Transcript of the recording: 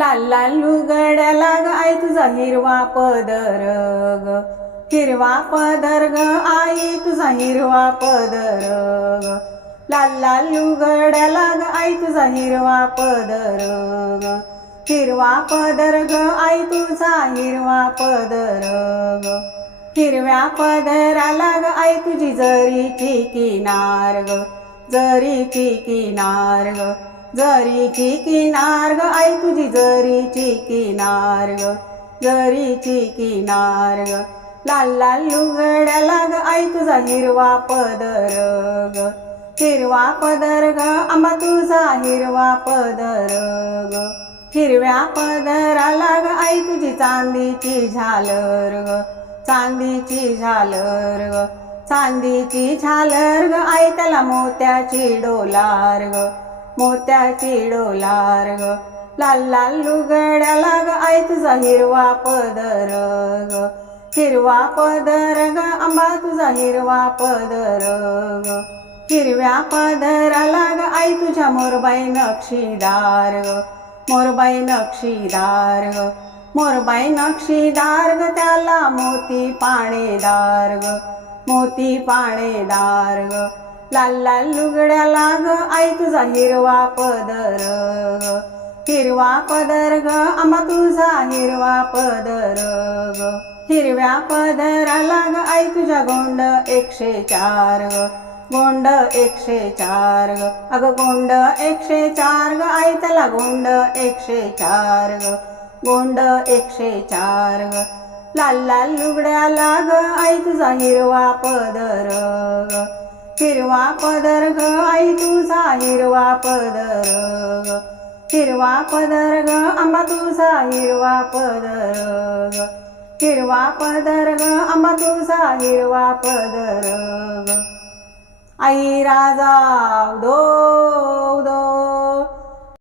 लाल लाल लुगड्याला ग आई तुझा हिरवा पदर ग हिरवा पदर ग आई तुझा हिरवा पदर ग लाल लाल लुगड्याला ग आई तुझा हिरवा पदर ग हिरवा पदर ग आई तुझा हिरवा पदर ग हिरव्या पदराला ग आई तुझी जरीची किनार ग जरीची किनार ग जरीची किनार ग आई तुझी जरीची किनार ग जरीची किनार ग लाल लाल लुगड्याला ग आई तुझा हिरवा पदर ग हिरवा पदर ग आंबा तुझा हिरवा पदर ग हिरव्या पदराला ग आई तुझी चांदीची झालर ग चांदीची झालर ग चांदीची झालर ग आई त्याला मोत्याची डोलार ग मोत्याची डोलार ग लाल लाल लुगड्या लाग आय तुझा हिरवा पदर ग हिरवा पदर ग आंबा तुझा हिरवा पदर ग हिरव्या पदरा लाग आई तुझ्या मोरबाई नक्षीदार ग. मोरबाई नक्षीदार ग. मोरबाई नक्षीदार ग त्याला मोती पाणेदार ग. मोती पाणेदार ग. लाल लाल लुगड्याला ग आई तुझा हिरवा पदर. ग हिरवा पदर ग आम्हा तुझा हिरवा पदर ग. हिरव्या पदराला ग आई तुझा गोंड एकशे चार ग. गोंड एकशे चार ग. अगं गोंड एकशे चार ग आई त्याला गोंड एकशे चार ग. गोंड एकशे चार ग. लाल लाल लुगड्याला ग आई तुझा हिरवा पदर ग. हिरवा पदर ग आई तुझा हिरवा पदर. हिरवा पदर ग आंबा तुझा हिरवा पदर. हिरवा पदर ग आंबा तुझा हिरवा पदर. आई राजा दो दो.